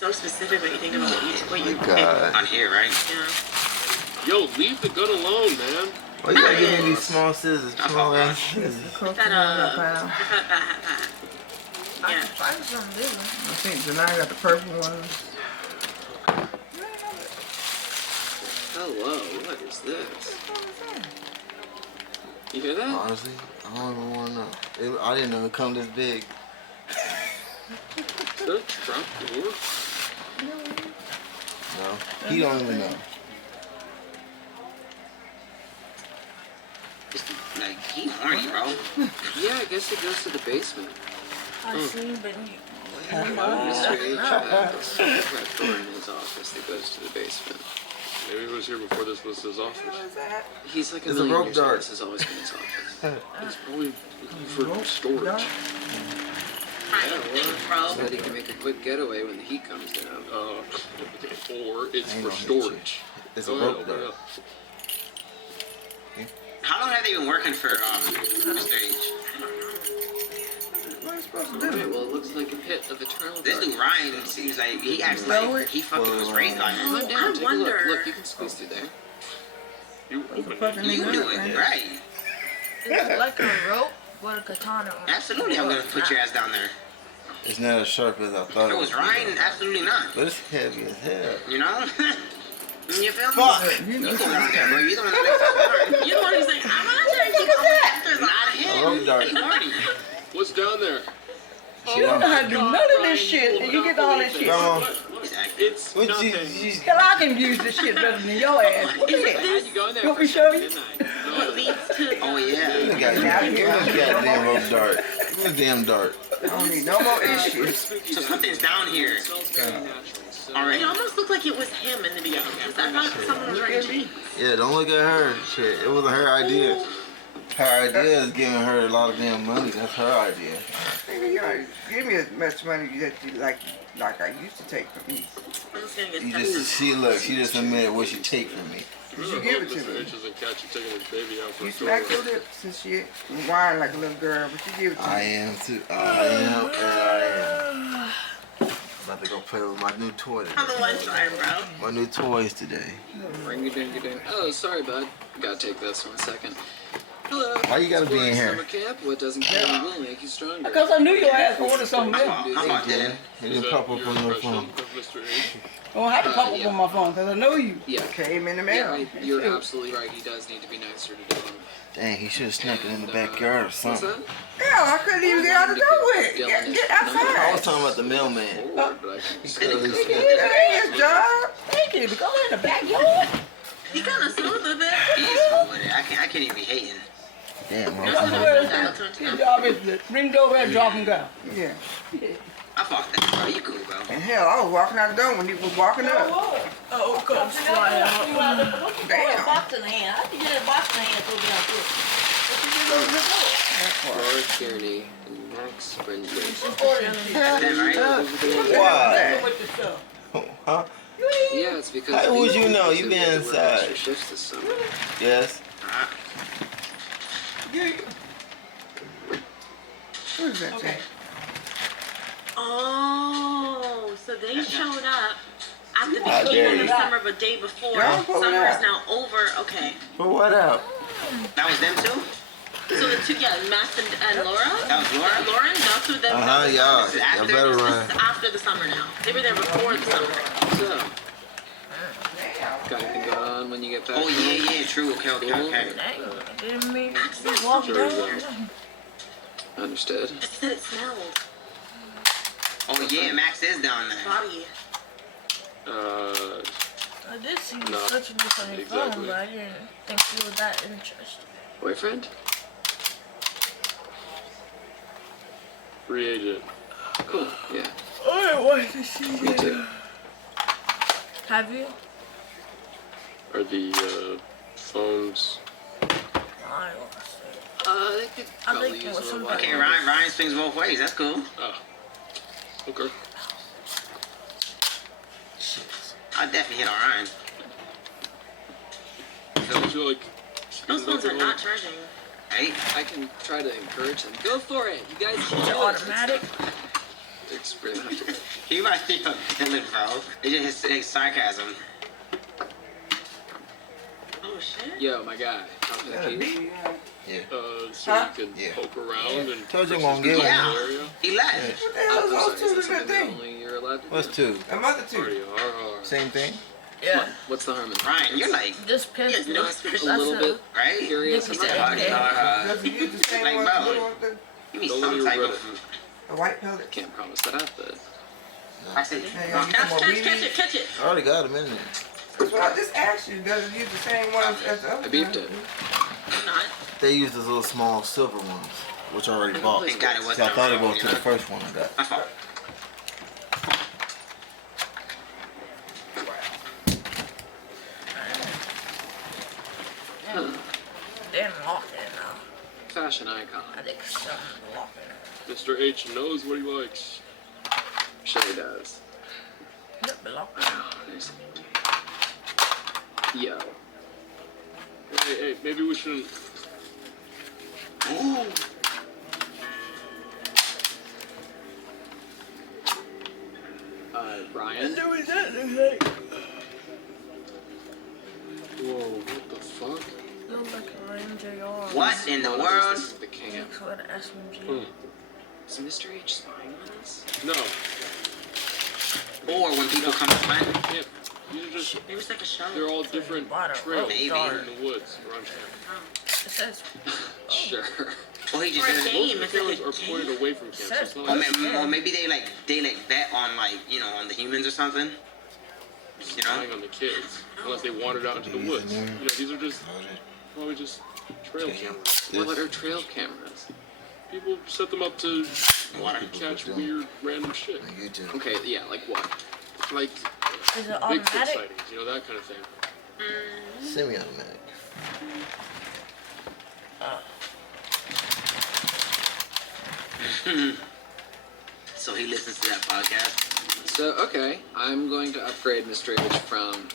So specific when you think about what you God. On here, right? Yeah. Yo, leave the gun alone, man. Why you gotta give me these small scissors? Small ass scissors. It's that that. I Yeah. can find some bigger. I think Janai got the purple ones. Hello, what is this? You hear that? Honestly, I don't even wanna know. I didn't know it come this big. Is that a trap door? No, he don't even know. Like, he horny, bro. Yeah, I guess it goes to the basement. I've seen, but Mr. H has a door in his office that goes to the basement. Maybe he was here before this was his office. What is that? He's like a It's a million rope years old. dart. This has always been his office. He's probably looking for storage. Dart? Right, thanks, bro. So that he can make a quick getaway when the heat comes down. Or it's Ain't for no storage. It's a Go ahead, rope open it dart. up. How long have they been working for Mr. H? What are you supposed to Alright, do? well, it looks like a pit of eternal This dude darkness. Ryan seems like he acts Blow like it? he fucking was raised on it. Climb down, I take a wonder. look. Look, you can squeeze through there. You What the open fuck it. are You they do doing? it, right? it's like a rope with a katana on it. Absolutely, I'm gonna put your ass down there. It's not as sharp as I thought If it was Ryan, absolutely not. But it's heavy as hell. You know? You feel me? Fuck! You know You going out there, bro. You the one that You're the one who's like, I'm not trying to keep up after Not that. him. rope dart. He horny. What's down there? She don't know how to do none of this shit, and you get all this shit. Grandma, Exactly. It's what nothing. Hell, I can use this shit better than your ass. What is I it? had you go in there You want for me to show you? didn't I? What No. leads to Oh yeah. you got goddamn rope dart. Give me a damn dart. I don't need no more Pretty issues. spooky So down something's there. down here. It smells very natural. So Alright. It almost looked like it was him in the beginning. Because I thought someone was wearing jeans. Yeah, don't look at her. Shit, it wasn't her idea. Her idea is giving her a lot of damn money. That's her idea. Nigga, you don't give me as much money that you like I used to take from me. I'm just gonna get You tested. just she just admitted what she take from me. You Really give it hope to Mr. me. H doesn't catch you taking his baby out for You a smack tour. your lips and shit, and whine like a little girl, but you give it to I me. am too. I am and I am. I'm about to go play with my new toy On the today. one side, bro. My new toys today. Ring a ding a ding. Oh, sorry, bud. Gotta take this 1 second. Hello. Why you gotta be in Exploring here? Summer camp. What doesn't kill you will make you stronger. Because I knew your ass ordered something else. How about that? He Is didn't that pop up your on your impression phone. of Mr. H? I don't have to pop up Yeah. on my phone because I know you. Yeah. Came in the Yeah, mail. you're absolutely right. He does need to be nicer to Dylan. Dang, he should have snuck it in the backyard or What's something. that? Hell, I couldn't even get out the door with it. Get I outside. was talking about the mailman. Forward, but I can He still could've go. snuck it. That ain't his job. Thank you. Go in the backyard. He kind of smooth with it. He's cool with it. I can't even be hating. Damn, That's I'm what Where is Dial it? tone to His them. job is to ring the door and drop him down. Yeah. I fucked that, bro. You cool, bro. And hell, I was walking out the door when he was walking up. Oh, comes flying out. Damn. Box in the hand. I think you had a box in the hand. Go down through. What you did over the door? Laura Kearney and Max Brindley. That's them, right? Why? With the stuff. Huh? Yeah, it's because. How would you these know? people You said been they had to work inside. extra shifts this summer. Yes. What is that? Okay. Oh, so they showed up at the How dare beginning of you. the summer, but day before. Don't pull it Summer is out. now over. Okay. But what out? That was them too? So the two, yeah, Max and Laura. That was Laura? Lauren, that's who them. Uh-huh, y'all. This is Y'all after, better this run. is after the summer now. They were there before the summer. So, got anything going on when you get back? Oh, yeah, true. Okay. Dang, didn't mean Max to is walk so down. weird. Understood. It said it smelled. Oh, yeah, Max is down there. Bobby. I did see you No, switching this on your exactly. phone, but I didn't think you were that interested. Boyfriend? Free agent. Cool. Yeah. I want to see Me too. Have you? Are the phones? I want to see. They could I probably think it use was a little somebody. Okay, Ryan swings both ways. That's cool. Ah. Okay. I'll definitely hit on Ryan. Don't you like? Those phones are not charging. Right? I can try to encourage them. Go for it. You guys can Is it do it. automatic? It's really have to. He might be a villain, bro. It's just his sarcasm. Oh shit. Yo, my guy. Talk to the keys. So Huh? you can Yeah. poke around and Told you press I'm gonna his get Yeah. control area. He left. What the hell is I'm those sorry, two is in that that something that thing? only you're allowed to What's do? two? Them other two. Party hard. Same thing? Yeah. What's the harm in that? Ryan, you're like, Just piss. Yes, no, That's it's A little bit right? curious Nicky about said, Party it. hard. Does he use the same Like, one bro. as the little one? Give me Don't some let you type regret of. The white pellet? Can't promise that out, but I said, Yeah, yeah, you Catch, some more catch, catch BBs? it, catch it. I already got him in there. That's what I just asked you. Does it use the same one as the other I beeped it. I'm not. They used those little small silver ones, which I already bought. Thank God it See, wasn't I thought it wrong, goes you to know? the first one I got. My fault. They're locking it now. fashion icon. I think something's locking it. Mr. H knows what he likes. Sure he does. Yep, they're locking it. Yo. Hey, maybe we shouldn't. Ooh. Ryan. Whoa, what the fuck? Look like a Ranger. What in the world? This is the camp. For the SMG. Hmm. Is Mr. H spying on us? No, Or when people come to find him. camp. These are just. Maybe it's like a show. They're all different Water. trails Maybe. in the woods around camp. It says, Sure. Or he just Or a doesn't. game. Most It's of the like cameras a are pointed game. away from camp, so it's not Or, like or maybe they bet on on the humans or something. You know? spying on the kids, unless they wandered out into the woods. You know, these are just probably just trail cameras. What are trail cameras? People set them up to Water. catch weird, random shit, Like you too. Okay, yeah, like what? like is it Bigfoot automatic? sightings, you know, that kind of thing. Semi-automatic. So he listens to that podcast. So, okay, I'm going to upgrade Mr. H from